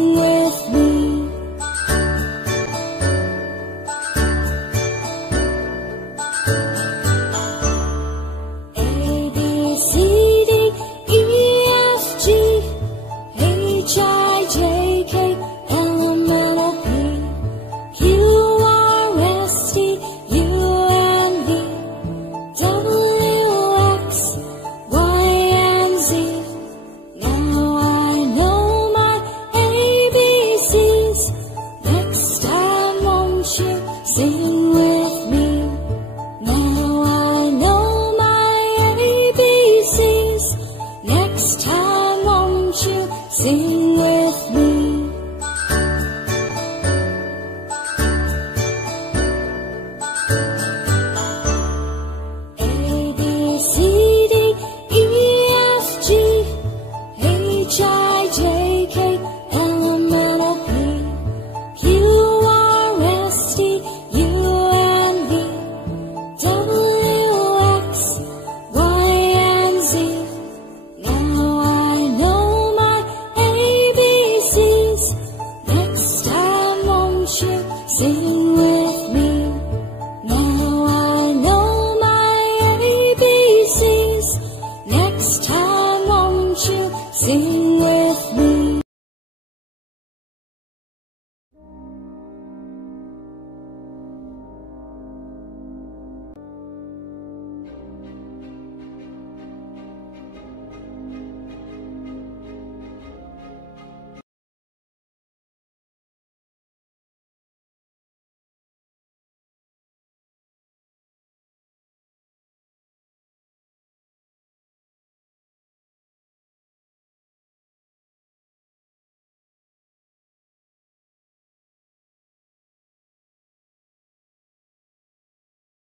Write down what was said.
Sing with me. A, B, C, D, E, F, G, H, I, J, K, L, M, N, O, P, Q, R, S, T, U, and V, W, X, Y, and Z. Now I know my ABCs. Next time, won't you sing with me? Now I know my ABCs. Next time, won't you sing with me? A, B, C, D, E, F, G, H, I, J, K, L, M, N, O, P, Q, R, S, T, U, and V, W, X, Y, and Z. Now I know my ABCs. Next time, won't you sing with me? Now I know my ABCs. Next time, won't you sing